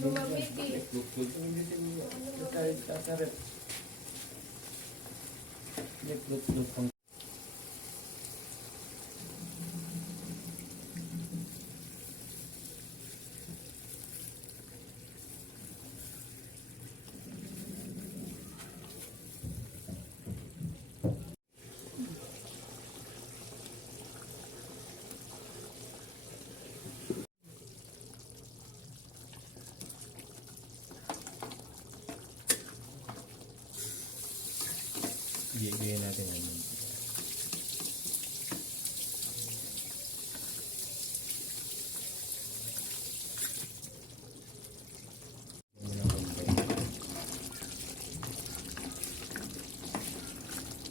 Lumamig eh. Gigawin natin yan.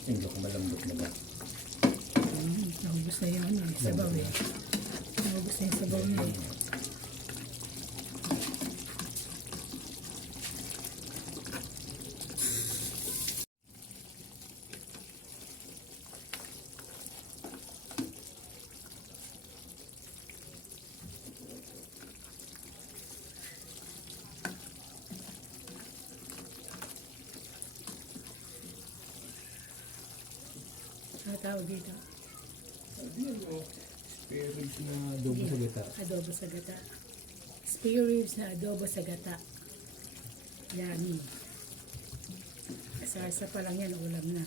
Hindi ko malambot na ba? Naubos na yung ano, sabaw eh. Naubos na yung sabaw niya eh. Ano tawag dito? Spare ribs na adobo sa gata. Adobo sa gata. Spare ribs na adobo sa gata. Yummy. Sarsa pa lang yan, ulam na.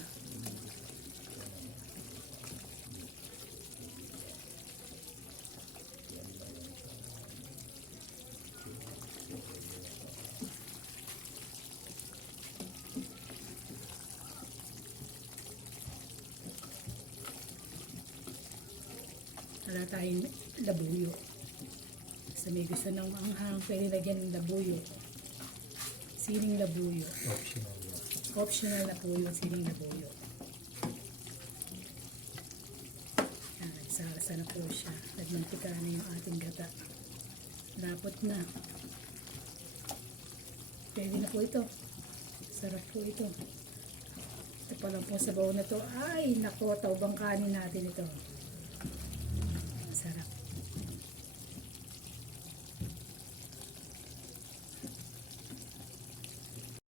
Wala tayong labuyo. Sa may gusto ng manghang, pwede lagyan ng labuyo. Siling labuyo. Optional yan. Optional na po yung siling labuyo. Yan, nagsarasa na po siya. Nagmantika na yung ating gata. Lapot na. Pwede na po ito. Sarap po ito. Ito pa lang po sa baon na to. Ay, nako, taubang kanin natin ito. Sarap.